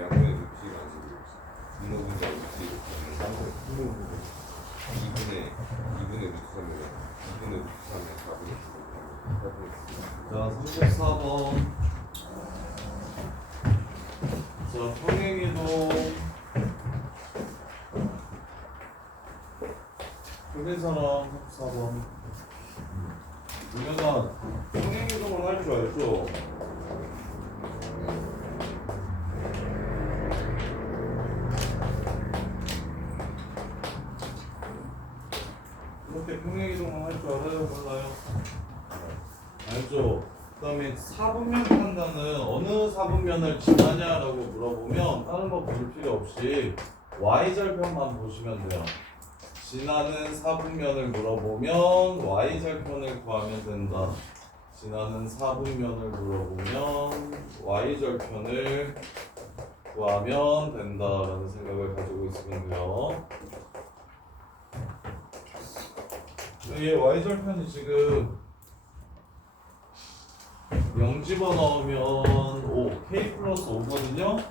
양면의 루트가 안 쓰고 분모분자 루트 2분의 루트 3이면 2분의 루트 3에 4분의 9. 자, 34번. 자, 평행이동. 틀린 사람 34번. 우리가 평행이동을 할 줄 알죠? 이렇게 평행이동을 할 줄 알아요? 몰라요? 알죠? 그 다음에 사분면 판단은 어느 사분면을 지나냐라고 물어보면 다른 거 볼 필요 없이 y절편만 보시면 돼요. 지나는 사분면을 물어보면 y절편을 구하면 된다. 지나는 사분면을 물어보면 y절편을 구하면 된다라는 생각을 가지고 있으면 돼요. 이게 y절편이 지금 0 집어넣으면 5, k 플러스 5거든요.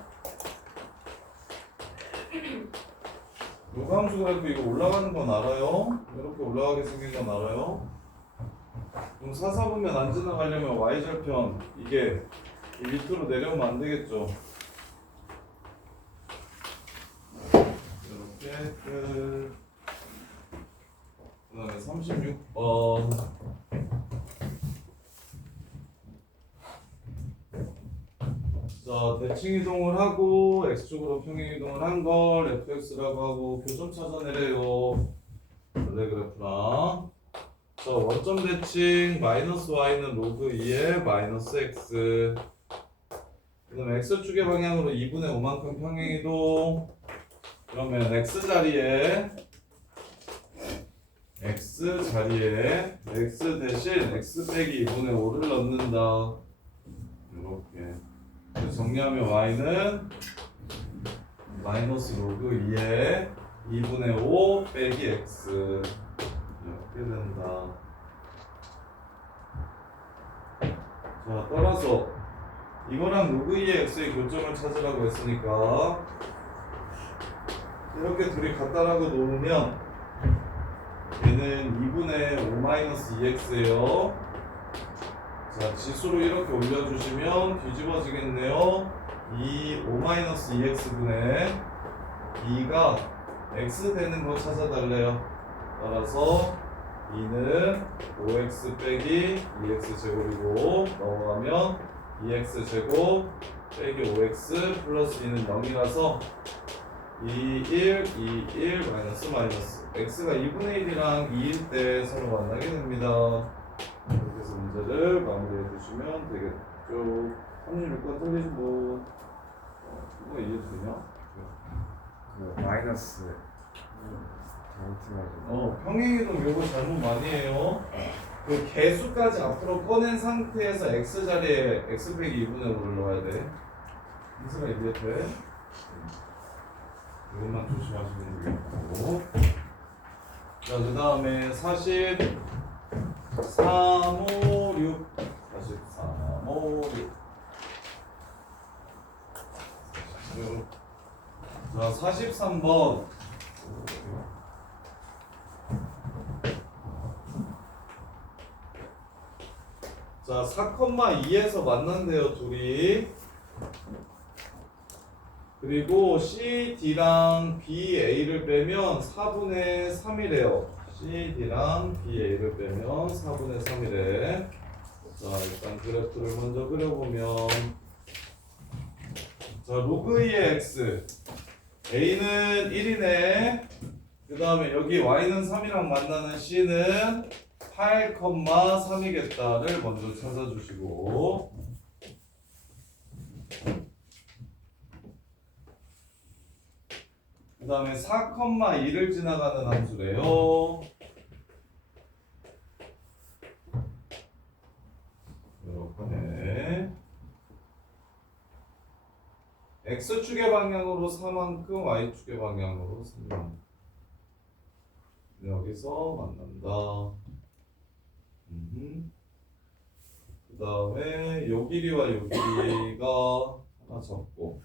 요거 함수 그래프 이거 올라가는 건 알아요? 이렇게 올라가게 생긴 건 알아요? 그럼 사사분면 안 지나가려면 y절편 이게 이 밑으로 내려오면 안 되겠죠? 이렇게 끝. 그 다음에 36번. 자, 대칭 이동을 하고 x축으로 평행 이동을 한 걸 fx라고 하고 교점 찾아내래요. 원래 그래프랑. 자, 원점 대칭 마이너스 y는 로그 2에 마이너스 x. 그다음에 x축의 방향으로 2분의 5만큼 평행 이동. 그러면 x 자리에 x 대신 x 빼기 2분의 5를 넣는다. 이렇게. 정리하면 y는 마이너스 로그 2에 2분의 5 빼기 x 이렇게 된다. 자, 따라서 이거랑 로그 2의 x의 교점을 찾으라고 했으니까 이렇게 둘이 같다라고 놓으면 얘는 2분의 5 마이너스 2x예요. 자, 지수로 이렇게 올려주시면 뒤집어지겠네요. 5-2x분의 2가 x 되는 거 찾아달래요. 따라서 2는 5x 빼기 2x 제곱이고 넘어가면 2x 제곱 빼기 5x 플러스 2는 0이라서 2, 1, 2, 1 마이너스 x가 2분의 1이랑 2일 때 서로 만나게 됩니다. 이렇게 해서 문제를 마무리해 주시면 되겠죠. 36번 틀리신 분 이거 이해되냐? 그 마이너스 잘못해가지고 평행이동 요거 잘못 많이 해요. 그 개수까지 앞으로 꺼낸 상태에서 x 자리에 x 빼기 2분의 5를 넣어야 돼. 인수가 이해돼? 이것만 조심하시면 되겠고. 자, 그 다음에 43, 5, 6 43, 5, 6 자, 43번 자, 4,2에서 만난대요, 둘이. 그리고 CD랑 BA를 빼면 4분의 3이래요. CD랑 BA를 빼면 4분의 3이래. 자, 일단 그래프를 먼저 그려보면 자, 로그 2의 x A는 1이네. 그 다음에 여기 Y는 3이랑 만나는 C는 8,3이겠다를 먼저 찾아주시고 그 다음에 4,2를 지나가는 함수래요. 이렇게 X축의 방향으로 4만큼 Y축의 방향으로 3만큼 여기서 만난다. 그 다음에 요 길이와 요 길이가 하나 적고,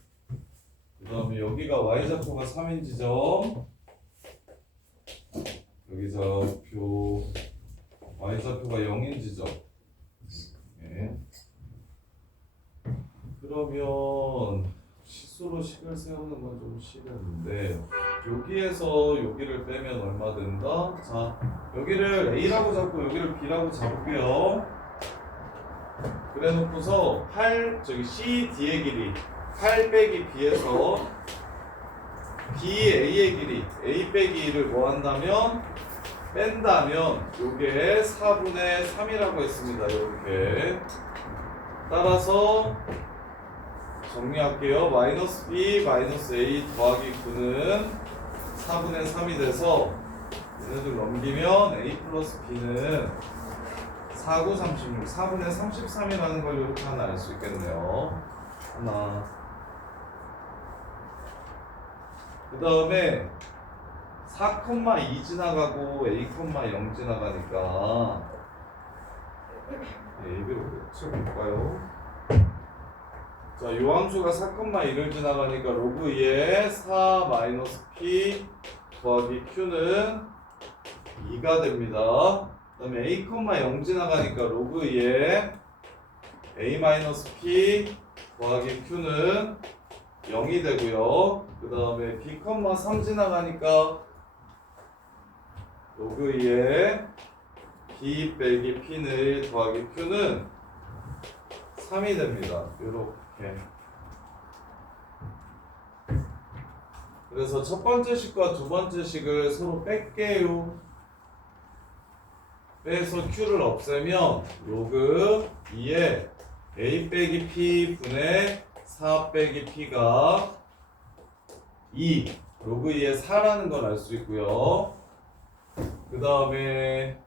그 다음에 여기가 y좌표가 3인 지점, 여기 좌표 y좌표가 0인 지점. 네. 그러면 치수로 식을 세우는 건 좀 싫은데, 여기에서 여기를 빼면 얼마 된다? 자, 여기를 A라고 잡고 여기를 B라고 잡을게요. 그래 놓고서 CD의 길이 8 빼기 B에서 BA의 길이 A 빼기 1을 뭐 한다면? 뺀다면 요게 4분의 3이라고 했습니다. 이렇게 따라서 정리할게요. 마이너스 B 마이너스 A 더하기 9는 4분의 3이 돼서 얘네들 넘기면 A 플러스 B는 4, 9, 36, 4분의 33이라는 걸 이렇게 하나 알 수 있겠네요. 하나. 그 다음에 4,2 지나가고 A, 0 지나가니까 AB로 쳐볼까요? 자, 요 함수가 4,1을 지나가니까 로그 2에 4 마이너스 P 더하기 Q는 2가 됩니다. 그 다음에 A, 0 지나가니까 로그 2에 A 마이너스 P 더하기 Q는 0이 되고요. 그 다음에 B, 3 지나가니까 로그 2에 B 빼기 P는 더하기 Q는 3이 됩니다. 요렇게. 그래서 첫 번째 식과 두 번째 식을 서로 뺄게요. 빼서 Q를 없애면 로그 2에 A 빼기 P 분의 4 빼기 P가 2 로그 2에 4라는 걸 알 수 있고요. 그 다음에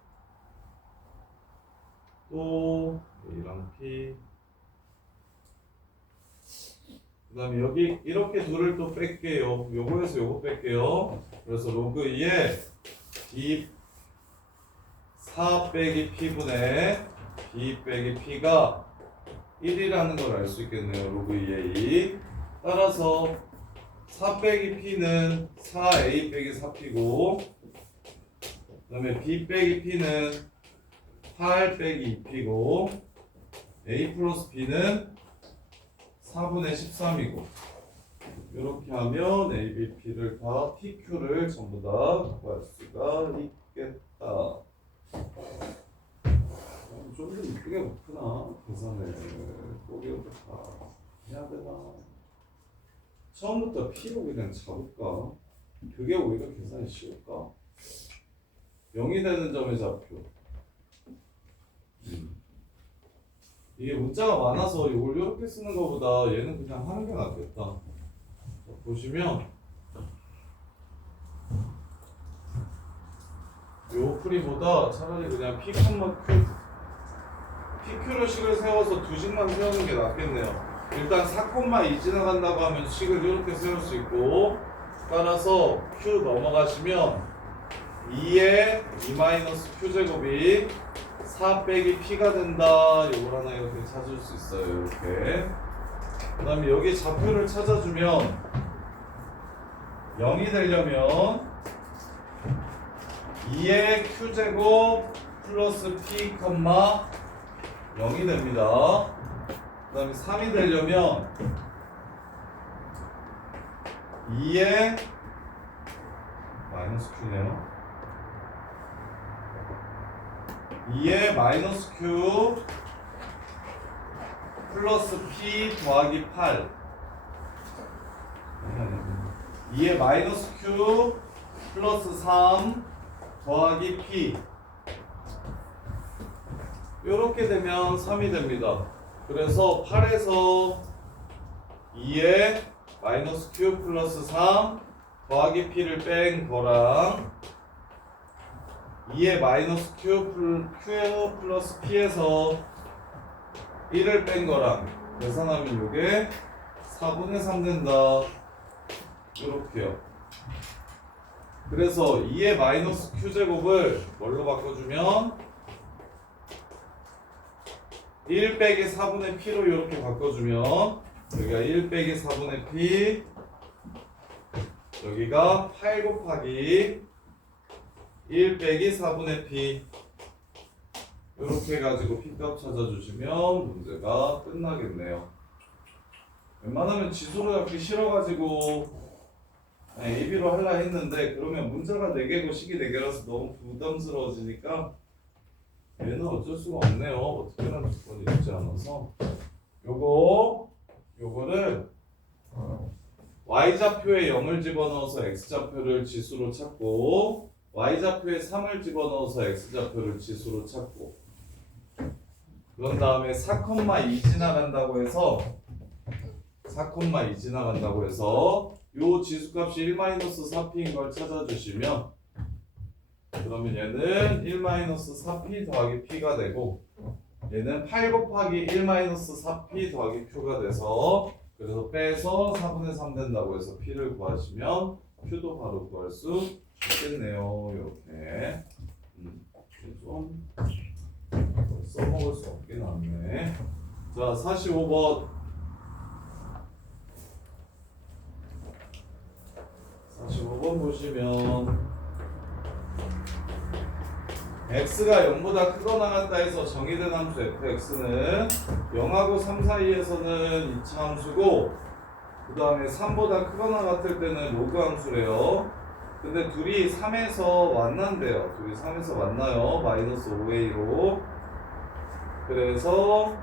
또 A랑 P, 그 다음에 여기 이렇게 둘을 또 뺄게요. 요거에서 요거 뺄게요. 그래서 로그 2에 B 4 빼기 P분의 B 빼기 P가 1이라는 걸 알 수 있겠네요. 로그 2에 2. 따라서 4 빼기 P는 4A 빼기 4P고, 그 다음에 B 빼기 P는 8 빼기 2P고, A 플러스 B는 4분의 13이고, 이렇게 하면 A, B, P를 다 PQ를 전부 다 구할 수가 있겠다. 좀 더 이쁘게 못구나. 계산을 꼬리부터 다 해야 되나. 처음부터 P로 그냥 잡을까? 그게 오히려 계산이 쉬울까? 0이 되는 점의 좌표. 이게 문자가 많아서 이걸 이렇게 쓰는 것보다 얘는 그냥 하는 게 낫겠다. 자, 보시면 요 풀이보다 차라리 그냥 P, Q PQ로 식을 세워서 두 식만 세우는 게 낫겠네요. 일단 4,2 지나간다고 하면 식을 이렇게 세울 수 있고, 따라서 Q 넘어가시면 2에 2-Q제곱이 4 빼기 P가 된다. 요걸 하나 이렇게 찾을 수 있어요. 이렇게. 그 다음에 여기 좌표를 찾아주면 0이 되려면 2의 Q제곱 플러스 P, 0이 됩니다. 그 다음에 3이 되려면 2의 마이너스 Q네요. 2의 마이너스 Q 플러스 P 더하기 8. 2의 마이너스 Q 플러스 3 더하기 P. 이렇게 되면 3이 됩니다. 그래서 8에서 2의 마이너스 Q 플러스 3 더하기 P를 뺀 거랑 2의 마이너스 Q 플러스 P에서 1을 뺀 거랑 계산하면 이게 4분의 3 된다. 이렇게요. 그래서 2의 마이너스 q제곱을 뭘로 바꿔주면 1 빼기 4분의 p로 이렇게 바꿔주면 여기가 1 빼기 4분의 p, 여기가 8 곱하기 1 빼기 4분의 p, 이렇게 해가지고 p값 찾아주시면 문제가 끝나겠네요. 웬만하면 지수로 잡기 싫어가지고 AB로 하려 했는데 그러면 문제가 4개고 식이 4개라서 너무 부담스러워지니까 얘는 어쩔 수가 없네요. 특별한 조건이 있지 않아서 요거를 y좌표에 0을 집어넣어서 x좌표를 지수로 찾고 y좌표에 3을 집어넣어서 x좌표를 지수로 찾고 그런 다음에 4,2 지나간다고 해서 요 지수값이 1-4p인 걸 찾아주시면 그러면 얘는 1-4p 더하기 p가 되고 얘는 8 곱하기 1-4p 더하기 q가 돼서 그래서 빼서 4분의 3 된다고 해서 p를 구하시면 q도 바로 구할 수 있겠네요. 이렇게 좀 써먹을 수 없긴 하네. 자, 45번 45번 보시면 x가 0보다 크거나 같다 해서 정의된 함수 fx는 0하고 3 사이에서는 2차 함수고 그 다음에 3보다 크거나 같을 때는 로그 함수래요. 근데 둘이 3에서 만난대요. 둘이 3에서 만나요. 마이너스 5a로. 그래서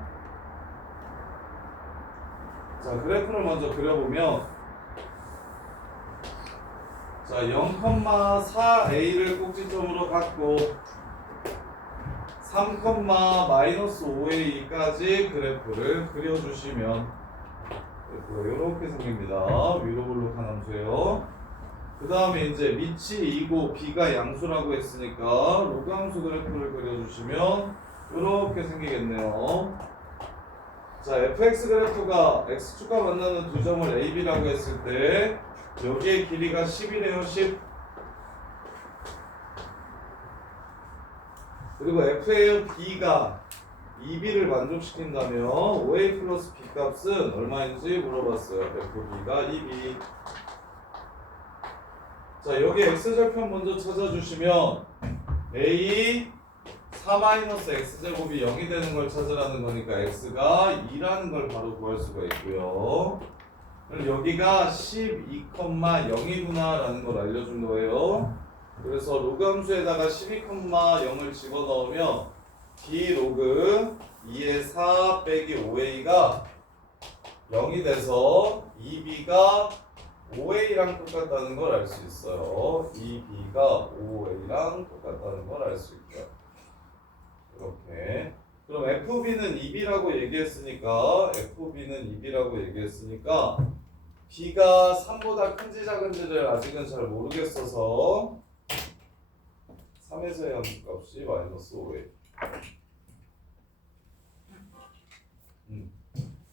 자, 그래프를 먼저 그려보면 자, 0,4a를 꼭지점으로 갖고 3,-5a까지 그래프를 그려주시면 그래프가 이렇게 생깁니다. 위로 볼록한 함수예요. 그 다음에 이제 밑이 2고 b가 양수라고 했으니까 로그 함수 그래프를 그려주시면 이렇게 생기겠네요. 자, fx 그래프가 x축과 만나는 두 점을 a, b라고 했을 때 여기의 길이가 10이래요. 10. 그리고 f의 b가 2b를 만족시킨다면 5a 플러스 b 값은 얼마인지 물어봤어요. fb가 2b. 자, 여기 x절편 먼저 찾아주시면 a 4-x제곱이 0이 되는 걸 찾으라는 거니까 x가 2라는 걸 바로 구할 수가 있고요. 그럼 여기가 12,0이구나 라는 걸 알려준 거예요. 그래서 로그 함수에다가 12,0을 집어넣으면 d 로그 2의 4 빼기 5a가 0이 돼서 2b가 5a랑 똑같다는 걸 알 수 있어요. 2b가 5a랑 똑같다는 걸 알 수 있죠. 이렇게. 그럼 FB는 2B라고 얘기했으니까 B가 3보다 큰지 작은지를 아직은 잘 모르겠어서 3에서의 함수값이 마이너스 5A.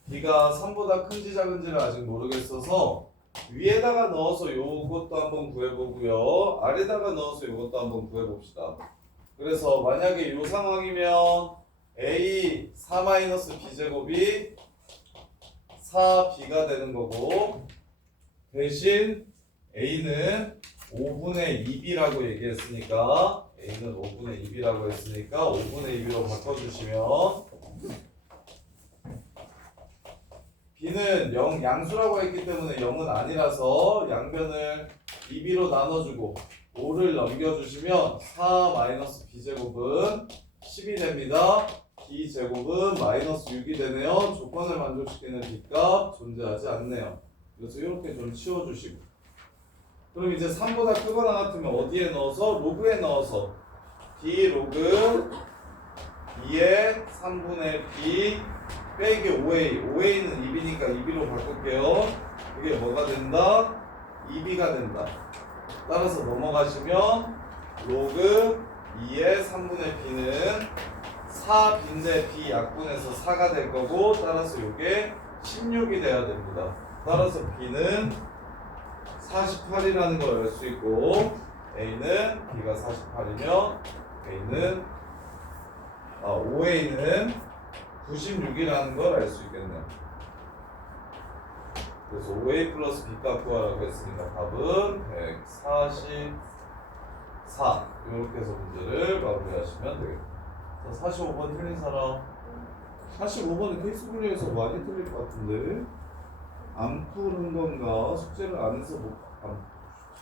B가 3보다 큰지 작은지를 아직 모르겠어서 위에다가 넣어서 요것도 한번 구해보고요. 아래다가 넣어서 요것도 한번 구해봅시다. 그래서 만약에 이 상황이면 a 4-b제곱이 4b가 되는 거고 대신 a는 5분의 2b라고 얘기했으니까 a는 5분의 2b라고 했으니까 5분의 2b로 바꿔주시면 b는 0 양수라고 했기 때문에 0은 아니라서 양변을 2b로 나눠주고 5를 넘겨주시면 4-b제곱은 10이 됩니다. b제곱은 마이너스 6이 되네요. 조건을 만족시키는 b값 존재하지 않네요. 그래서 이렇게 좀 치워주시고 그럼 이제 3보다 크거나 같으면 어디에 넣어서? 로그에 넣어서 b 로그 2의 3분의 b 빼기 5a는 2b니까 2b로 바꿀게요. 이게 뭐가 된다? 2b가 된다. 따라서 넘어가시면 로그 2의 3분의 b는 4b인데 b 약분해서 4가 될 거고 따라서 이게 16이 돼야 됩니다. 따라서 b는 48이라는 걸 알 수 있고 A는 B가 48이면 A는 OA는 96이라는 걸 알 수 있겠네요. 그래서 OA 플러스 B 값 구하라고 했으니까 답은 144 이렇게 해서 문제를 마무리하시면 되겠다. 자, 45번 틀린 사람. 45번은 케이스 분류에서 많이 틀릴 것 같은데 안 푸는 건가? 숙제를 안 해서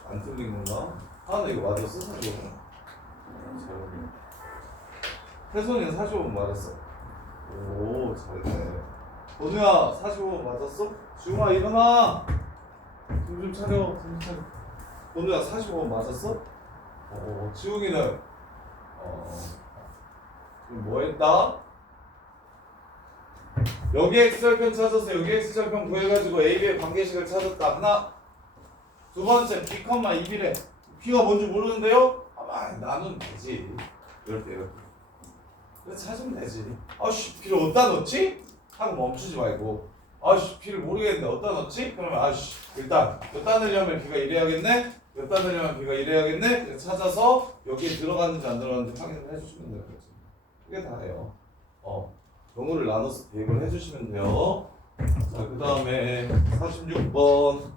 안 틀린 건가? 나 이거 맞았어? 45번? 잘했네. 태선이는 45번 맞았어. 오, 잘했네. 건우야, 45번 맞았어? 지웅아, 일어나! 정신 차려, 정신 차려. 건우야, 45번 맞았어? 지웅이는? 뭐 했다? 여기 X절편 찾아서 여기 X절편 구해가지고 AB의 관계식을 찾았다. 하나. 두 번째, B, 2B래. B가 뭔지 모르는데요? 나는 되지. 이럴 때 이렇게. 그래서 찾으면 되지. 아씨, B를 어디다 넣지? 하고 멈추지 말고. 아씨, B를 모르겠는데 어디다 넣지? 그러면 아씨, 일단 여기다 넣으려면 B가 이래야겠네? 여기다 넣으려면 B가 이래야겠네? 찾아서 여기에 들어갔는지 안 들어갔는지 확인을 해주시면 돼요. 그게 다예요. 경우를 나눠서 대입을 해주시면 돼요. 자, 그 다음에 46번.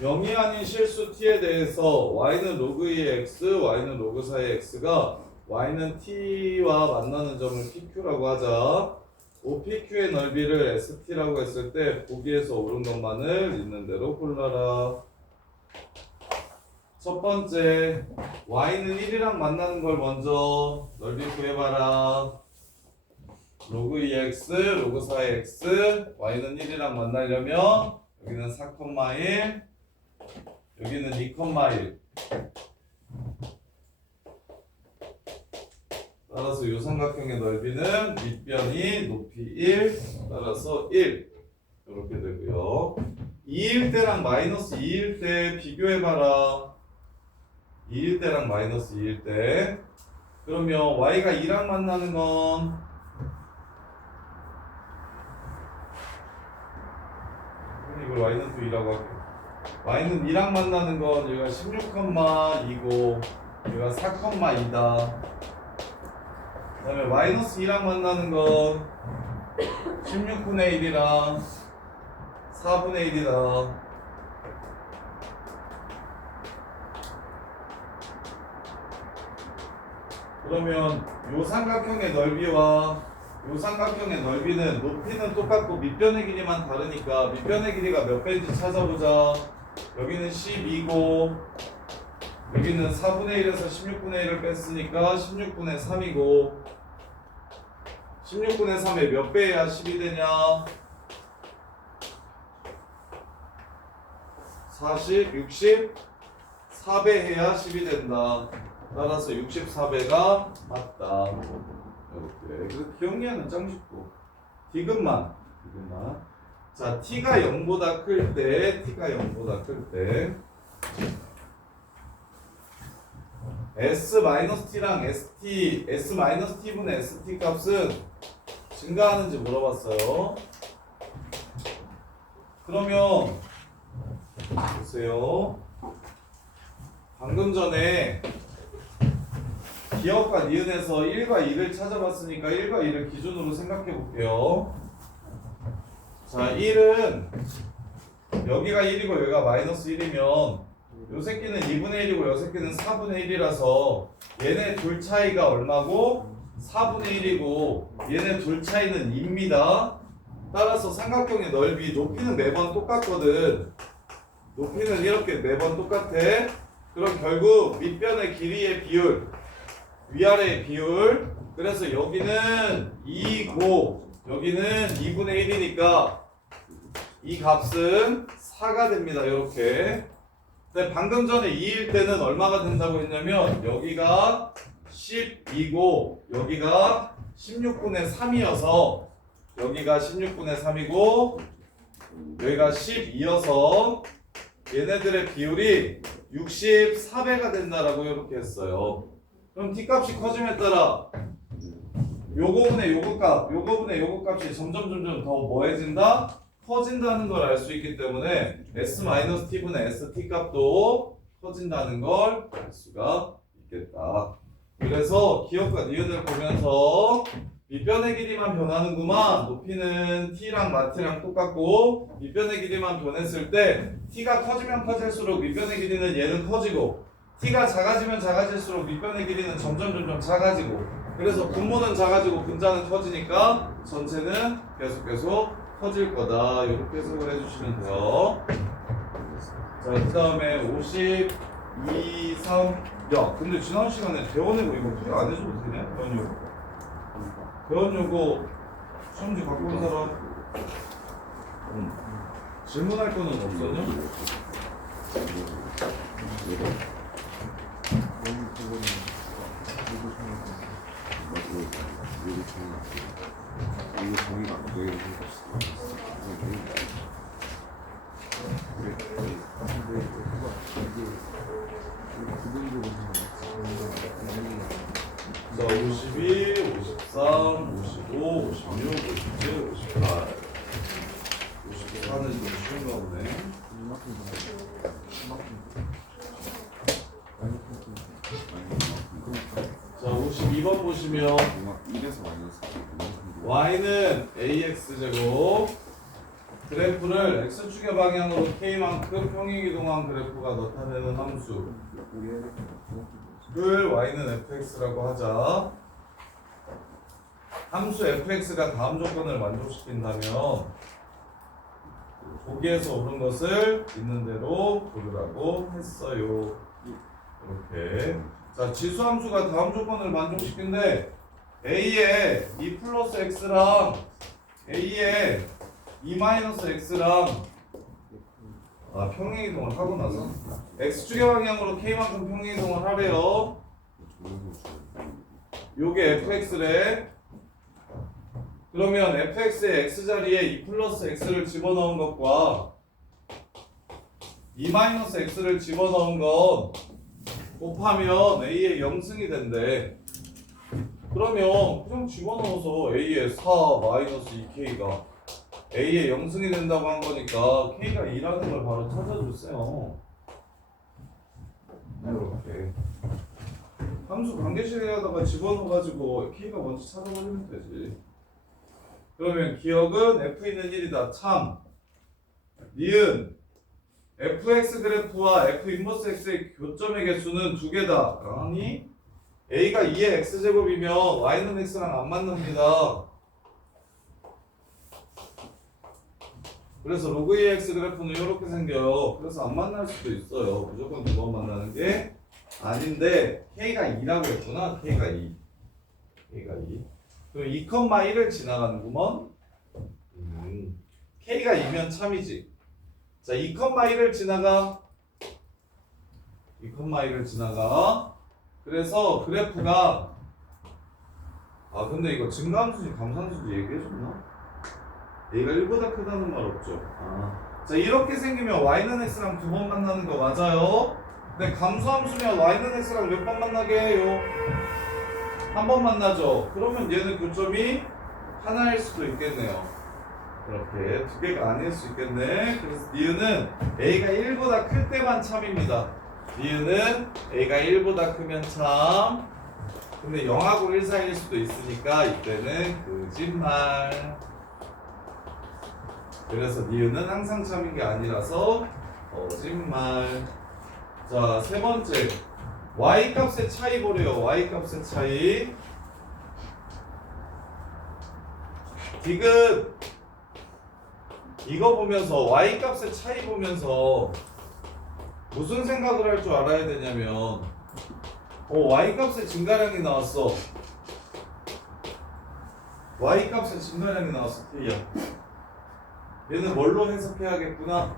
영이 아닌 실수 t에 대해서 y는 로그 2의 x, y는 로그 4의 x가 y는 t와 만나는 점을 pq라고 하자. OPQ의 넓이를 ST라고 했을 때 보기에서 옳은 것만을 있는 대로 골라라. 첫 번째, Y는 1이랑 만나는 걸 먼저 넓이 구해봐라. 로그 2x, 로그 4의 x, Y는 1이랑 만나려면 여기는 4,1, 여기는 2,1. 따라서 이 삼각형의 넓이는 밑변이 높이 1, 따라서 1 이렇게 되고요. 2일 때랑 마이너스 2일 때 비교해봐라. 2일 때랑 마이너스 2일 때. 그러면 y가 2랑 만나는 건 이걸 y는 또 2라고 할게요. y는 2랑 만나는 건 얘가 16,2고 얘가 4,2다. 그 다음에 마이너스 2랑 만나는 건 16분의 1이랑 4분의 1이다. 그러면 요 삼각형의 넓이와 요 삼각형의 넓이는 높이는 똑같고 밑변의 길이만 다르니까 밑변의 길이가 몇 배인지 찾아보자. 여기는 12고 여기는 4분의 1에서 16분의 1을 뺐으니까 16분의 3이고 16분의 3에 몇 배야 10이 되냐? 40, 60, 4배 해야 10이 된다. 따라서 64배가 맞다. 이렇게. 그래서 기억량은 짱 쉽고. 디귿만. 자, t가 0보다 클 때, S-t랑 ST, S-t분의 ST 값은 증가하는지 물어봤어요. 그러면 보세요. 방금 전에 기억과 니은에서 1과 2를 찾아봤으니까 1과 2를 기준으로 생각해 볼게요. 자, 1은 여기가 1이고 여기가 마이너스 1이면 요 새끼는 2분의 1이고 요 새끼는 4분의 1이라서 얘네 둘 차이가 얼마고? 4분의 1이고 얘네 둘 차이는 2입니다. 따라서 삼각형의 넓이, 높이는 매번 똑같거든. 높이는 이렇게 매번 똑같아. 그럼 결국 밑변의 길이의 비율, 위아래의 비율, 그래서 여기는 2고 여기는 2분의 1이니까 이 값은 4가 됩니다. 이렇게. 근데 방금 전에 2일 때는 얼마가 된다고 했냐면 여기가 12고 여기가 16분의 3이어서 여기가 16분의 3이고 여기가 12여서 얘네들의 비율이 64배가 된다라고 이렇게 했어요. 그럼 t 값이 커짐에 따라 요거분의 요거 값, 요거분의 요거 값이 점점 더 뭐해진다? 커진다는 걸 알 수 있기 때문에 s-t분의 st 값도 커진다는 걸 알 수가 있겠다. 그래서 기억과 니은을 보면서 밑변의 길이만 변하는구만. 높이는 t랑 마티랑 똑같고 밑변의 길이만 변했을 때 t가 커지면 커질수록 밑변의 길이는 얘는 커지고 t가 작아지면 작아질수록 밑변의 길이는 점점 작아지고 그래서 분모는 작아지고 분자는 커지니까 전체는 계속 커질 거다. 이렇게 해석을 해주시면 돼요. 자, 그 다음에 52, 3. 야, 근데 지난 시간에 대원이고 이거 풀이 안 해줘도 되냐? 대원 요거. 대원 요거 시험지 갖고 온 사람? 질문할 거는 없었냐? 이거 종이가 안 보이는 거 자, 52, 53, 55, 56, 57, 58. 54는 좀 쉬운가 보네. 자, 52번 보시면 1에서 마이너스 y는 ax제곱 그래프를 x축의 방향으로 k만큼 평행이동한 그래프가 나타내는 함수를 y는 fx라고 하자. 함수 fx가 다음 조건을 만족시킨다면 보기에서 오른 것을 있는 대로 고르라고 했어요. 이렇게. 자, 지수 함수가 다음 조건을 만족시킨데 a에 2 플러스 x랑 a에 2 마이너스 x랑 평행이동을 하고 나서 x축의 방향으로 k만큼 평행이동을 하래요. 요게 fx래. 그러면 fx의 x자리에 2 플러스 x를 집어넣은 것과 2 마이너스 x를 집어넣은 건 곱하면 a의 0승이 된대. 그러면 그냥 집어넣어서 a의 4 마이너스 2k가 a의 0승이 된다고 한 거니까 k가 2라는 걸 바로 찾아주세요. 이렇게 함수 관계식에다가 집어넣어가지고 k가 먼저 찾아버리면 되지. 그러면 기억은 f는 1이다. 참 니은 fx 그래프와 f 인버스 x의 교점의 개수는 2개다. 아니 a가 2의 x제곱이면 y는 x랑 안 맞는다. 그래서 로그 2x 그래프는 이렇게 생겨요. 그래서 안 만날 수도 있어요. 무조건 2번 만나는 게 아닌데 k가 2라고 했구나. k가 2. k가 2. 그럼 2,1을 지나가는구먼. k가 2면 참이지. 자, 2,1을 지나가. 2,1을 지나가. 그래서 그래프가 근데 이거 증가함수지 감소함수지 얘기해줬나? 얘가 1보다 크다는 말 없죠. 자, 이렇게 생기면 y는 x랑 2번 만나는 거 맞아요. 근데 감소함수면 y는 x랑 몇 번 만나게 해요? 한 번 만나죠. 그러면 얘는 교점이 하나일 수도 있겠네요. 이렇게 2개가 아닐 수 있겠네. 그래서 니은은 a가 1보다 클 때만 참입니다. 니은은 a가 1보다 크면 참. 근데 0하고 1 사이일 수도 있으니까 이때는 거짓말. 그래서 니은은 항상 참인 게 아니라서 거짓말. 자, 세 번째 y 값의 차이 보래요. y 값의 차이. 디귿 이거 보면서 y 값의 차이 보면서 무슨 생각을 할 줄 알아야 되냐면 y 값의 증가량이 나왔어. y 값의 증가량이 나왔어. K야. 얘는 뭘로 해석해야겠구나.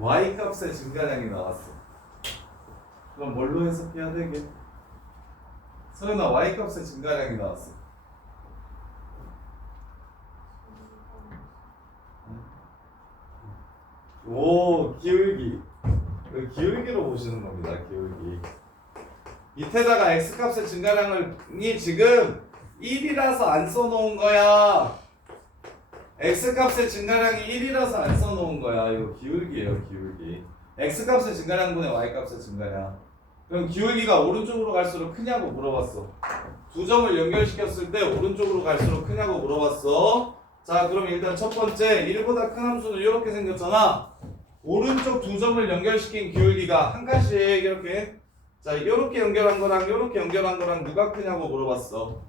y 값의 증가량이 나왔어. 그럼 뭘로 해석해야 되게? 서연아, y 값의 증가량이 나왔어. 오, 기울기. 그 기울기로 보시는 겁니다. 기울기. 밑에다가 x값의 증가량이 지금 1이라서 안 써놓은 거야. x값의 증가량이 1이라서 안 써놓은 거야. 이거 기울기예요. 기울기. x값의 증가량분의 y값의 증가량. 그럼 기울기가 오른쪽으로 갈수록 크냐고 물어봤어. 두 점을 연결시켰을 때 오른쪽으로 갈수록 크냐고 물어봤어. 자, 그럼 일단 첫 번째 1보다 큰 함수는 이렇게 생겼잖아. 오른쪽 두 점을 연결시킨 기울기가 한 칸씩 이렇게, 자, 이렇게 연결한 거랑 이렇게 연결한 거랑 누가 크냐고 물어봤어.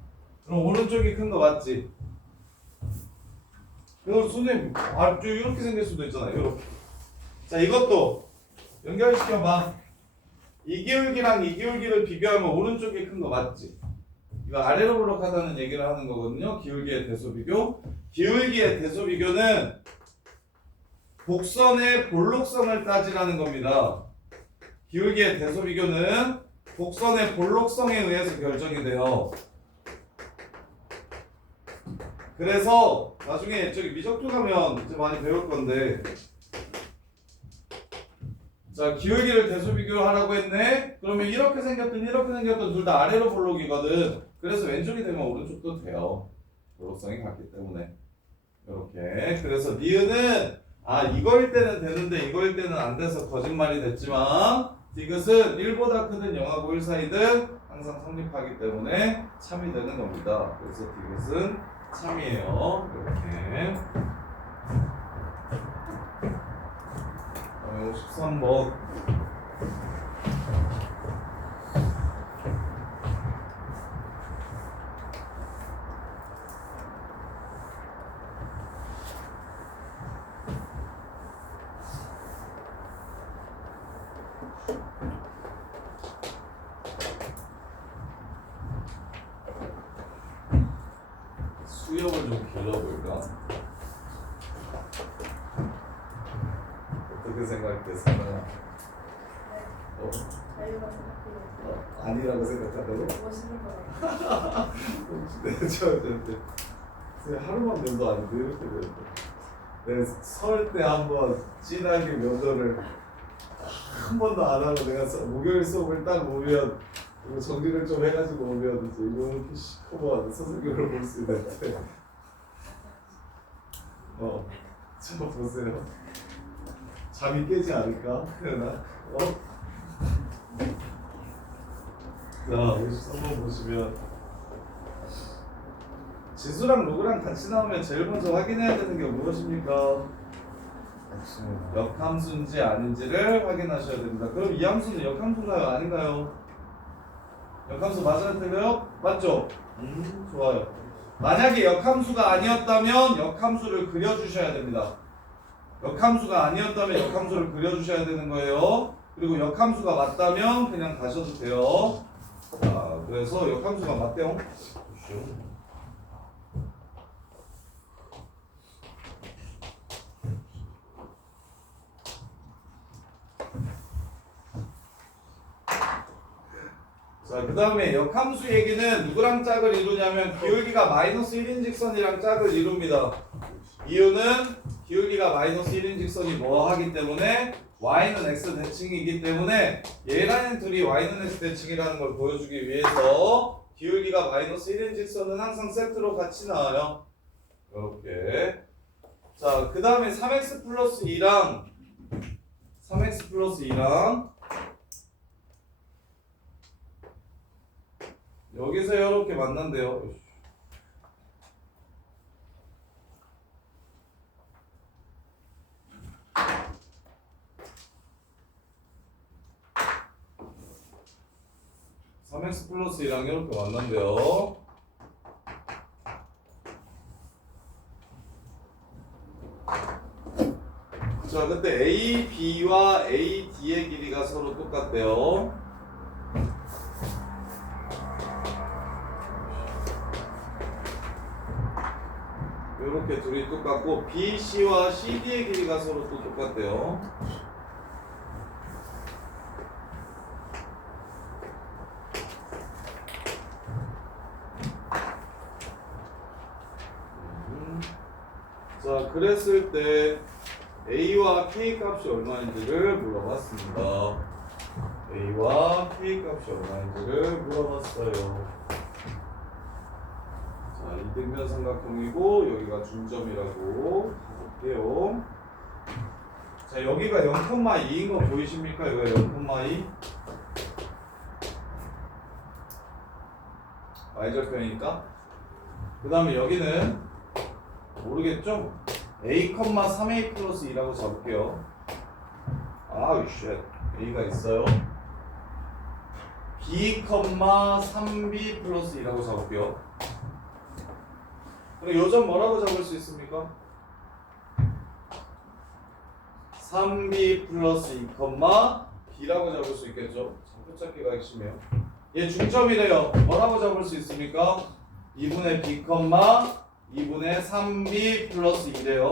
그럼 오른쪽이 큰 거 맞지? 이거 선생님 이렇게 생길 수도 있잖아. 이렇게. 자, 이것도 연결시켜봐. 이 기울기랑 이 기울기를 비교하면 오른쪽이 큰 거 맞지? 이거 아래로 볼록하다는 얘기를 하는 거거든요. 기울기의 대소 비교. 기울기의 대소 비교는 곡선의 볼록성을 따지라는 겁니다. 기울기의 대소 비교는 곡선의 볼록성에 의해서 결정이 돼요. 그래서 나중에 저기 미적분 가면 이제 많이 배울 건데, 자, 기울기를 대소 비교하라고 했네. 그러면 이렇게 생겼든 둘 다 아래로 볼록이거든. 그래서 왼쪽이 되면 오른쪽도 돼요. 볼록성이 같기 때문에. 이렇게. 그래서 니은은 이거일 때는 되는데 이거일 때는 안 돼서 거짓말이 됐지만, 이것은 1보다 크든 0하고 1 사이든 항상 성립하기 때문에 참이 되는 겁니다. 그래서 이것은 참이에요. 이렇게. 53번. 수염을 좀 길러볼까? 어떻게 생각해, 사나야? 자유가 생각해요. 아니라고 생각한다고? 멋있는 거예요. 네, 하루만 면도 아니고 이렇게 되는데. 내가 설 때 한번 진하게 면도를 한 번도 안 하고 내가 목요일 수업을 딱 오면 이거 정리를 좀 해가지고 오면 이제 이렇게 시커먼 선생님을 볼 수 있는데, 저 보세요. 잠이 깨지 않을까? 그러나 자, 53번 보시면 지수랑 로그랑 같이 나오면 제일 먼저 확인해야 되는 게 무엇입니까? 역함수인지 아닌지를 확인하셔야 됩니다. 그럼 이 함수는 역함수인가요? 아닌가요? 역함수 맞아요? 틀려요? 맞죠? 좋아요. 만약에 역함수가 아니었다면 역함수를 그려주셔야 됩니다. 역함수가 아니었다면 역함수를 그려주셔야 되는 거예요. 그리고 역함수가 맞다면 그냥 가셔도 돼요. 자, 그래서 역함수가 맞대요. 자, 그 다음에 역함수 얘기는 누구랑 짝을 이루냐면 기울기가 마이너스 1인 직선이랑 짝을 이룹니다. 이유는 기울기가 마이너스 1인 직선이 뭐 하기 때문에 y는 x 대칭이기 때문에 얘랑 둘이 y는 x 대칭이라는 걸 보여주기 위해서 기울기가 마이너스 1인 직선은 항상 세트로 같이 나와요. 이렇게. 자, 그 다음에 3x 플러스 2랑 여기서 이렇게 만난대요. x 플러스 2랑 이렇게 만난대요. 자, 그때 A, B와 A, D의 길이가 서로 똑같대요. 이렇게 둘이 똑같고 B, C와 CD의 길이가 서로 또 똑같대요. 자, 그랬을 때 A와 K 값이 얼마인지를 물어봤습니다. A와 K 값이 얼마인지를 물어봤어요. 자, 이등변 삼각형이고 여기가 중점이라고 볼게요. 자, 여기가 0,2인 거 보이십니까? 여기가 0,2. y절편이니까. 그 다음에 여기는 모르겠죠? a, 3a 플러스 2라고 잡을게요. 아우 쉣, a가 있어요. b, 3b 플러스 2라고 잡을게요. 그럼 요점 뭐라고 잡을 수 있습니까? 3b 플러스 2, b라고 잡을 수 있겠죠? 좌표 찾기가 핵심이에요. 얘 중점이래요. 뭐라고 잡을 수 있습니까? 2분의 b, 2분의 3b 플러스 2래요.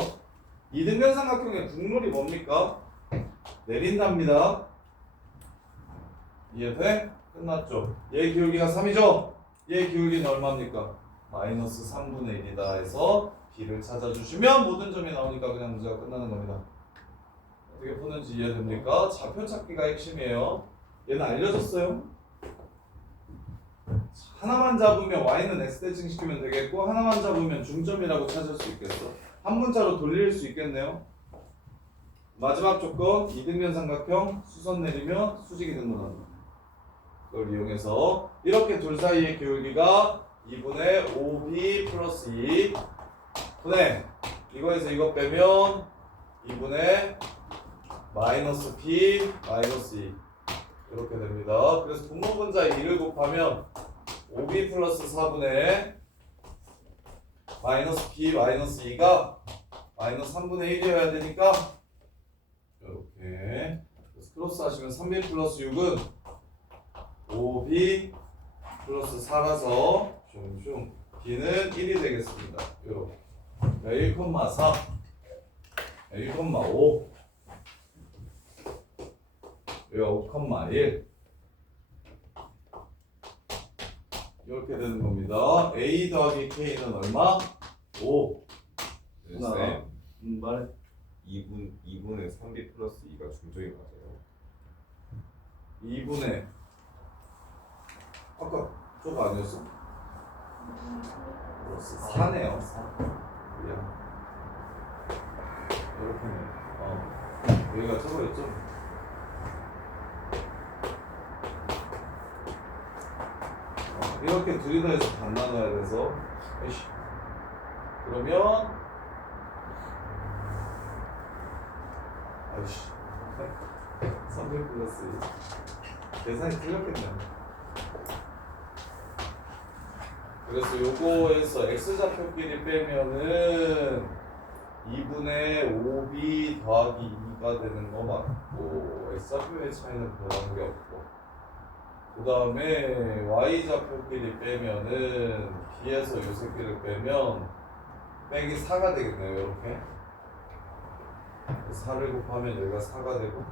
이등변 삼각형의 국룰이 뭡니까? 내린답니다. 이해돼? 끝났죠? 얘 기울기가 3이죠? 얘 기울기는 얼마입니까? 마이너스 3분의 1이다 해서 b를 찾아주시면 모든 점이 나오니까 그냥 문제가 끝나는 겁니다. 어떻게 푸는지 이해됩니까? 좌표 찾기가 핵심이에요. 얘는 알려줬어요. 하나만 잡으면 y는 x 대칭시키면 되겠고 하나만 잡으면 중점이라고 찾을 수 있겠어. 한 문자로 돌릴 수 있겠네요. 마지막 조건 이등변 삼각형 수선 내리면 수직이 등분한다. 그걸 이용해서 이렇게 둘 사이의 기울기가 2분의 5b 플러스 2 분의 이거에서 이거 빼면 2분의 마이너스 b 마이너스 2 이렇게 됩니다. 그래서 분모분자에 2를 곱하면 5b 플러스 4분의 마이너스 b 마이너스 2가 마이너스 3분의 1이어야 되니까 이렇게 그래서 크로스 하시면 3b 플러스 6은 5b 플러스 4라서 슝슝 b는 1이 되겠습니다. 이렇게 1,4 1,5 5,1 이렇게 되는 겁니다. A 더하기 K는 얼마? 5. 네. 말해. 2분의 3b 플러스 2가 중점이 맞아요. 2분의 아까 저거 아니었어? 플러스 4네요. 4. 미안. 이렇게네. 여기가 저거였죠? 이렇게 둘이 더해서 반 나눠야 돼서 에이씨. 그러면 아이씨 300 플러스 2 계산이 틀렸겠네. 그래서 요거에서 x좌표끼리 빼면은 2분의 5b 더하기 2가 되는 거 맞고 x좌표의 차이는 변한 게 없고 그 다음에 y좌표끼리 빼면은 b에서 요 새끼를 빼면 빼기 4가 되겠네요. 이렇게 4를 곱하면 여기가 4가 되고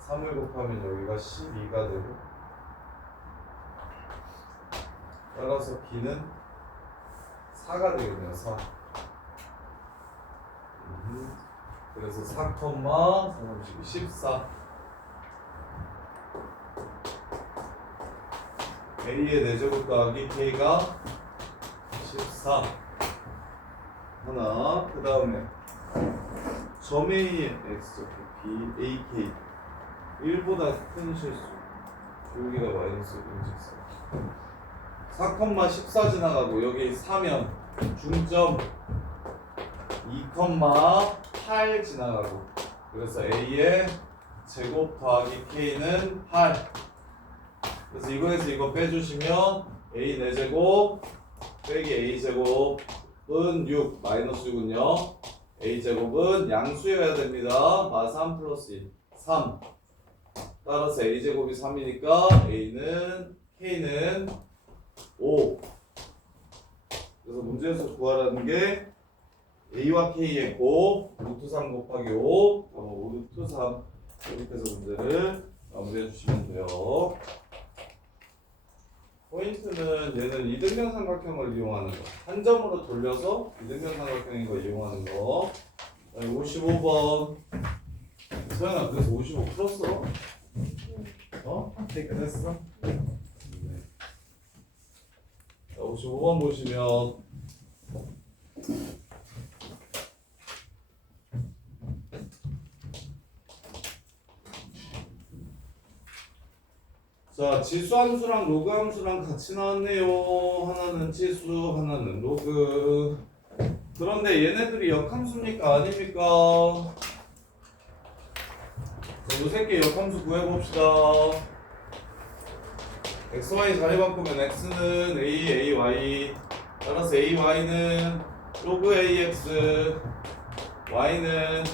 3을 곱하면 여기가 12가 되고 따라서 b는 4가 되겠네요. 4. 그래서 4, 14 A의 4제곱 더하기 K가 14 하나. 그 다음에 점 A의 X좌표 B, AK 1보다 큰 실수 여기가 마이너스 인직선 4,14 지나가고 여기 4면 중점 2,8 지나가고 그래서 A의 제곱 더하기 K는 8 그래서 이거에서 이거 빼주시면 A 4제곱 빼기 A 제곱은 6 마이너스 6은요 A 제곱은 양수여야 됩니다. 마 3 플러스 1 3 따라서 A 제곱이 3이니까 A는 K는 5 그래서 문제에서 구하라는 게 A와 K의 곱 루트 3 곱하기 5 루트 3 이렇게 해서 문제를 마무리해 주시면 돼요. 포인트는 얘는 이등변 삼각형을 이용하는 거. 한 점으로 돌려서 이등변 삼각형인 거 이용하는 거. 55번. 서연아, 그래서 55 풀었어? 어? 그랬어? 네. 자, 55번 보시면 자, 지수 함수랑 로그 함수랑 같이 나왔네요. 하나는 지수, 하나는 로그. 그런데 얘네들이 역함수입니까? 아닙니까? 자, 요 새끼 역함수 구해봅시다. xy 자리 바꾸면 x는 a, ay. 따라서 ay는 로그 ax, y는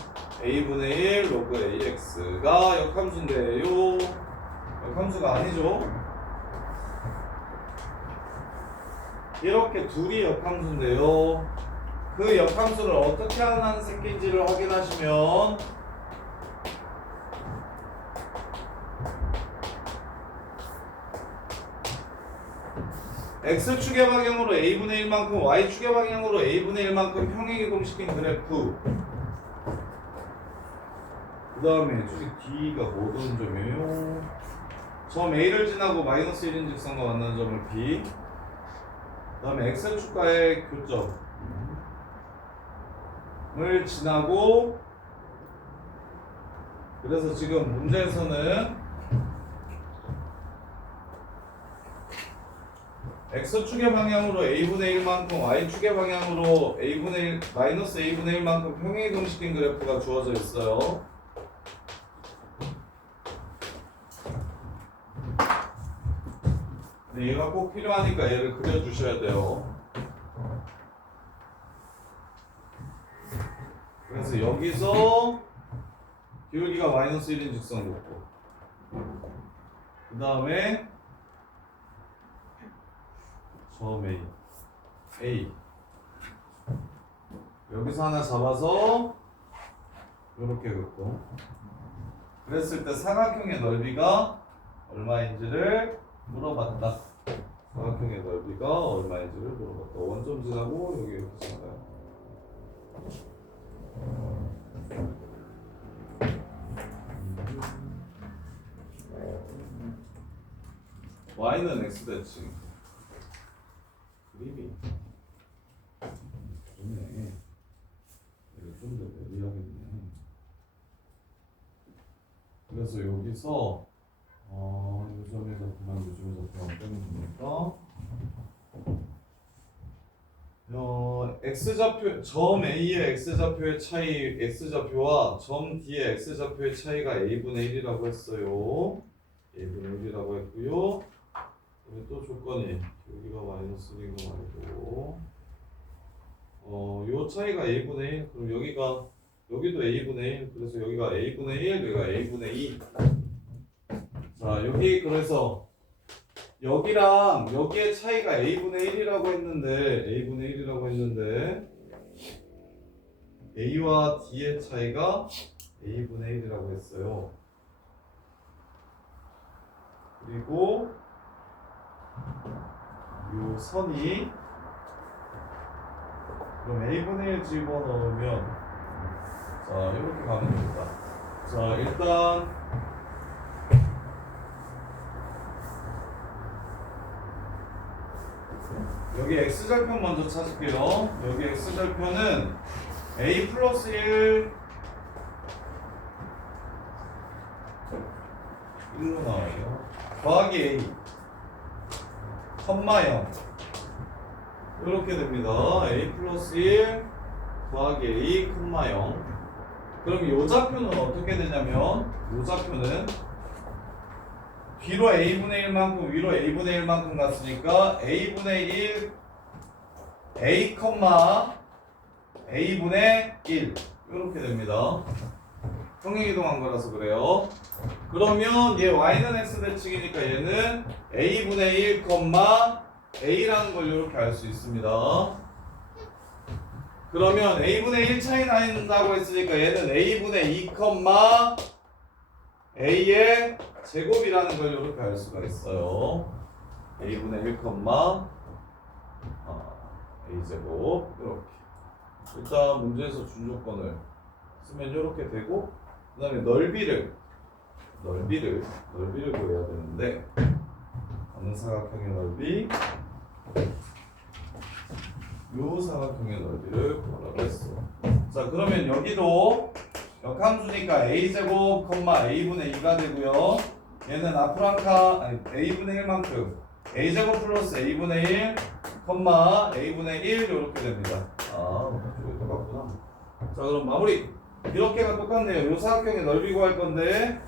a분의 1 로그 ax가 역함수인데요. 역함수가 아니죠. 이렇게 둘이 역함수인데요. 그 역함수를 어떻게 하는 새끼인지를 확인하시면 x축의 방향으로 a분의 1만큼 y축의 방향으로 a분의 1만큼 평행이동시킨 그래프, 그 다음에 저기 D가 뭐 오는 점이에요? 점 A를 지나고 마이너스 1인 직선과 만나는 점을 B, 그 다음에 X축과의 교점을 지나고, 그래서 지금 문제에서는 X축의 방향으로 A분의 1만큼 Y축의 방향으로 A분의 1, 마이너스 A분의 1만큼 평행이동시킨 그래프가 주어져 있어요. 근데 얘가 꼭 필요하니까 얘를 그려주셔야 돼요. 그래서 여기서 기울기가 마이너스 1인 직선 놓고, 그 다음에 점 A 여기서 하나 잡아서 이렇게 긋고, 그랬을 때 사각형의 넓이가 얼마인지를 물어봤다. 사각형의 넓이가 얼마인지를 물어봤다. 원점 지나고 여기 이렇게 지나가요. y는 x대칭. 그림이 좋네. 이거 좀 더 예리하겠네. 그래서 여기서 요점에서 그만 요점에서 그만 빼면 되니까 x좌표, 점 A의 x좌표의 차이, x좌표와 점 D의 x좌표의 차이가 a분의 1이라고 했어요. a분의 1이라고 했고요. 그리고 또 조건이 여기가 마이너스 1인 거 말고 요 차이가 a분의 1, 그럼 여기도 a분의 1, 그래서 여기가 a분의 1, 여기가 a분의 2. 자, 여기 그래서 여기랑 여기의 차이가 a분의 1이라고 했는데 a와 d의 차이가 a분의 1이라고 했어요. 그리고 요 선이, 그럼 a분의 1 집어넣으면 자 이렇게 가면 됩니다. 자, 일단 여기 x절편 먼저 찾을게요. 여기 x절편은 a 플러스 1 1로 나와요. 더하기 a 컴마 0 이렇게 됩니다. a 플러스 1 더하기 a 컴마 0. 그럼 이 좌표는 어떻게 되냐면, 이 좌표는 뒤로 a분의 1만큼 위로 a분의 1만큼 갔으니까 a분의 1 a 컴마 a분의 1 이렇게 됩니다. 평행이동한 거라서 그래요. 그러면 얘 y는 x 대칭이니까 얘는 a분의 1 컴마 a라는 걸 이렇게 알 수 있습니다. 그러면 a분의 1 차이 난다고 했으니까 얘는 a분의 2 컴마 a의 제곱이라는 걸 이렇게 알 수가 있어요. a분의 1 컴마 a 제곱 이렇게. 일단 문제에서 준 조건을 쓰면 이렇게 되고 그 다음에 넓이를 구해야 되는데 어느 사각형의 넓이 요 사각형의 넓이를 구하라고 했어. 자 그러면 여기도 역함수니까 a제곱, a분의 2가 되고요. 얘는 앞프랑카 아니 a분의 1만큼 a제곱 플러스 a분의 1, a분의 1 이렇게 됩니다. 이거 똑같구나. 자 그럼 마무리. 이렇게가 똑같네요. 요 사각형의 넓이 구할 건데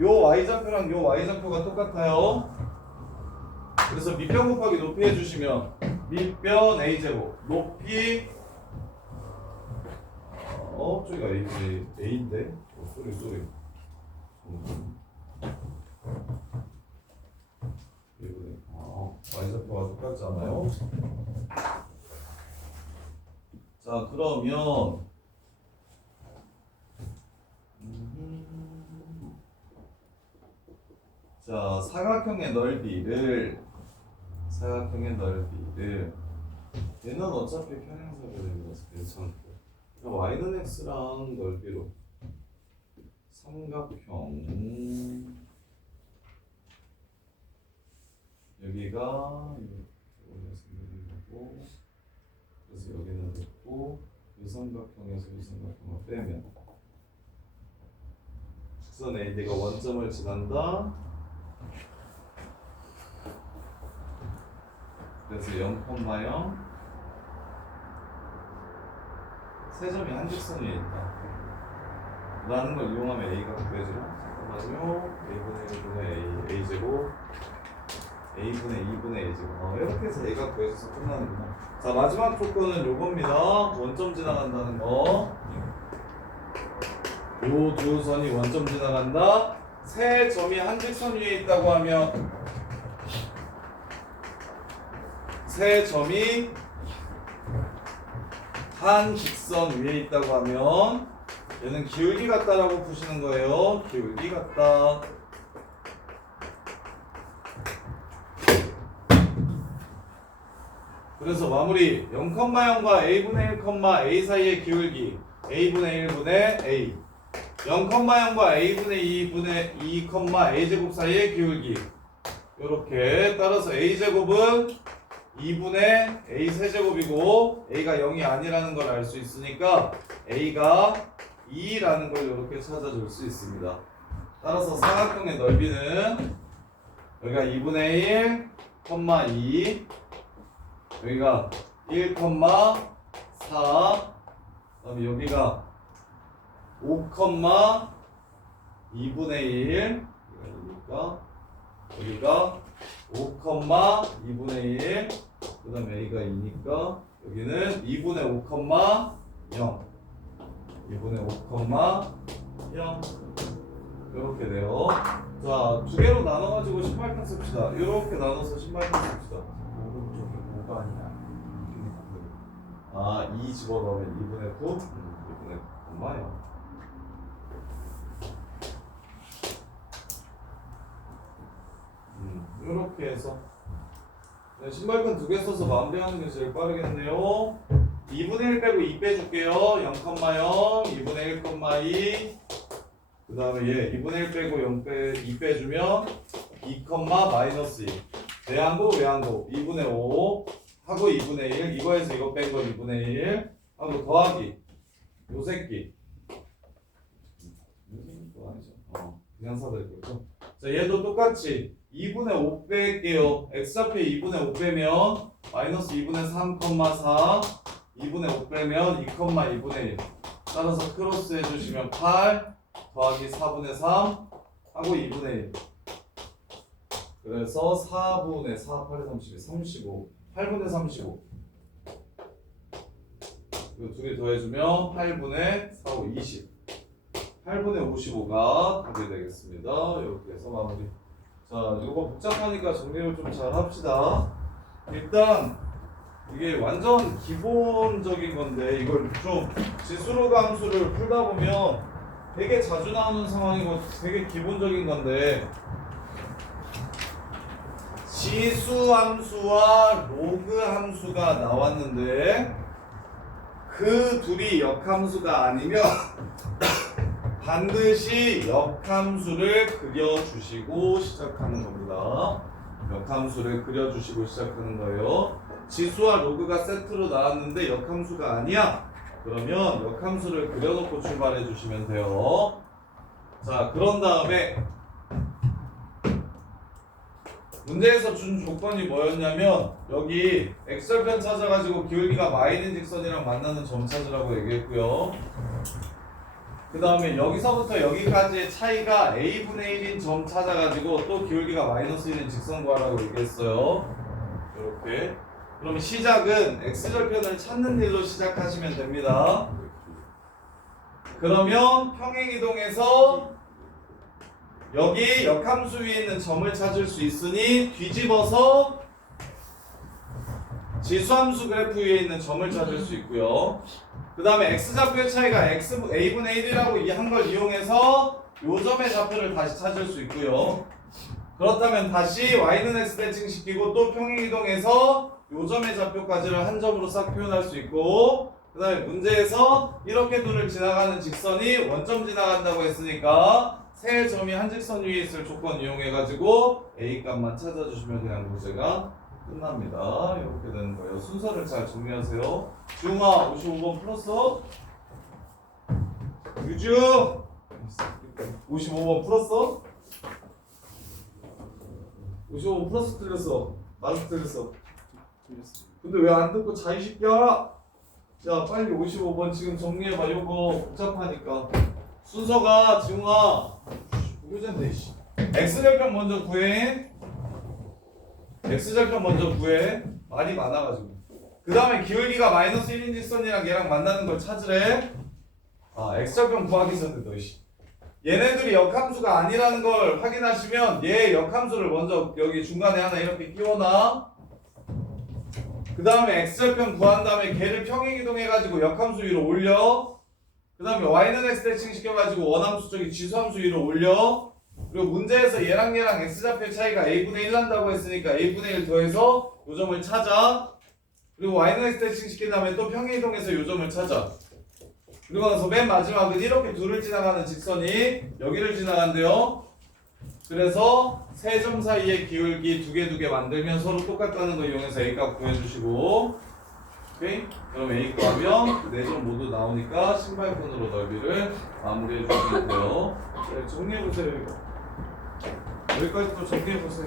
요 y좌표랑 요 y좌표가 똑같아요. 그래서 밑변 곱하기 높이 해주시면 밑변 a제곱 높이 저기가 a인데 쏘리 y좌표가 똑같잖아요. 자 그러면 자 사각형의 넓이를 얘는 어차피 평행사변이라서 괜찮고 y는 x랑 넓이로 삼각형 여기가 이렇게 생기고 그래서 여기는 넣고 이 삼각형에서 이 삼각형을 빼면 직선 AD가 원점을 지난다. 그래서 0,0 세 점이 한 직선 위에 있다 라는 걸 이용하면 A가 구해지나? 잠깐만요. A분의 1분의 A제곱 A분의 2분의 A제곱 이렇게 해서 A가 구해져서 끝나는구나. 자 마지막 조건은 요겁니다. 원점 지나간다는 거. 요 두 선이 원점 지나간다. 세 점이 한 직선 위에 있다고 하면 세 점이 한 직선 위에 있다고 하면 얘는 기울기 같다라고 푸시는 거예요. 기울기 같다. 그래서 마무리 0,0과 a분의 1, a 사이의 기울기 a분의 1분의 a 0,0과 a분의 2분의 2, a제곱 사이의 기울기 이렇게 따라서 a제곱은 2분의 a 세제곱이고 a가 0이 아니라는 걸 알 수 있으니까 a가 2라는 걸 이렇게 찾아줄 수 있습니다. 따라서 사각형의 넓이는 여기가 2분의 1, 2 여기가 1, 4 그다음에 여기가 5, 2분의 1 여기가 5, 2분의 1 그 다음에 A가 2니까 여기는 2분의 5, 0 2분의 5, 0 이렇게 돼요. 자, 두 개로 나눠가지고 신발칸 씁시다. 이렇게 나눠서 신발칸 씁시다. 오른쪽이 5가 아니라 2 집어넣으면 2분의 9 2분의 9마요. 이렇게 해서 신발칸 두 개 써서 마무리하는 게 제일 빠르겠네요. 2분의 1 빼고 2 빼줄게요. 0,0 2분의 1, 2 그 다음에 2분의 1 빼고 2 빼주면 2, 마이너스 2 대항고 외항고 2분의 5 하고 2분의 1 이거에서 이거 뺀 거 2분의 1 하고 더하기 요 새끼 아니죠. 그냥 사드릴게요. 자 얘도 똑같이 2분의 5 뺄게요. x좌표 2분의 5 빼면 마이너스 2분의 3, 4 2분의 5 빼면 2, 2분의 1 따라서 크로스 해주시면 8 더하기 4분의 3 하고 2분의 1 그래서 4분의 4, 8의 32, 35 8분의 35 이 두 개 더해주면 8분의 4, 5, 20 8분의 55가 답이 되겠습니다. 이렇게 해서 마무리. 자, 이거 복잡하니까 정리를 좀 잘 합시다. 일단 이게 완전 기본적인 건데 이걸 좀 지수로 함수를 풀다 보면 되게 자주 나오는 상황이고 되게 기본적인 건데 지수 함수와 로그 함수가 나왔는데 그 둘이 역함수가 아니면 반드시 역함수를 그려주시고 시작하는 겁니다. 역함수를 그려주시고 시작하는 거예요. 지수와 로그가 세트로 나왔는데 역함수가 아니야? 그러면 역함수를 그려놓고 출발해 주시면 돼요. 자, 그런 다음에 문제에서 준 조건이 뭐였냐면 여기 x절편 찾아가지고 기울기가 마이너스 직선이랑 만나는 점 찾으라고 얘기했고요. 그 다음에 여기서부터 여기까지의 차이가 a분의 1인 점 찾아가지고 또 기울기가 마이너스 1인 직선 구하라고 얘기했어요. 이렇게. 그럼 시작은 x절편을 찾는 일로 시작하시면 됩니다. 그러면 평행이동에서 여기 역함수 위에 있는 점을 찾을 수 있으니 뒤집어서 지수함수 그래프 위에 있는 점을 찾을 수 있고요. 그 다음에 x좌표의 차이가 a분의 1이라고 한 걸 이용해서 요 점의 좌표를 다시 찾을 수 있고요. 그렇다면 다시 y는 x 대칭시키고 또 평행이동해서 요 점의 좌표까지를 한 점으로 싹 표현할 수 있고, 그 다음에 문제에서 이렇게 둘을 지나가는 직선이 원점 지나간다고 했으니까 세 점이 한 직선 위에 있을 조건 이용해가지고 a 값만 찾아주시면 그냥 문제가 끝납니다. 이렇게 되는 거예요. 순서를 잘 정리하세요. 지웅아 55번 풀었어? 유주 55번 풀었어? 55번 풀었어? 틀렸어? 맞아 틀렸어? 근데 왜 안 듣고 자 이 새끼야? 자 빨리 55번 지금 정리해봐. 이거 복잡하니까. 순서가 지웅아 모르겠네. x절편 먼저 구해. x절편 먼저 구해. 말이 많아가지고. 그 다음에 기울기가 마이너스 1인 직선이랑 얘랑 만나는 걸 찾으래. 아 x절편 구하기 전에 너 얘네들이 역함수가 아니라는 걸 확인하시면 얘 역함수를 먼저 여기 중간에 하나 이렇게 끼워놔. 그 다음에 x절편 구한 다음에 걔를 평행이동해가지고 역함수 위로 올려. 그 다음에 y는 x 대칭 시켜가지고 원함수 쪽이 지수함수 위로 올려. 그리고 문제에서 얘랑 x좌표의 차이가 a분의 1 난다고 했으니까 a분의 1 더해서 요 점을 찾아. 그리고 y는 x 대칭 시킨 다음에 또 평행이동해서 요 점을 찾아. 그리고 나서 맨 마지막은 이렇게 둘을 지나가는 직선이 여기를 지나간대요. 그래서 세 점 사이의 기울기 두 개 만들면 서로 똑같다는 거 이용해서 A값 구해주시고, 오케이? 그럼 A 구하면 네 점 모두 나오니까 신발끈으로 넓이를 마무리해 주시면 돼요. 네, 정리해보세요. 이거. 여기까지 또 정리해보세요.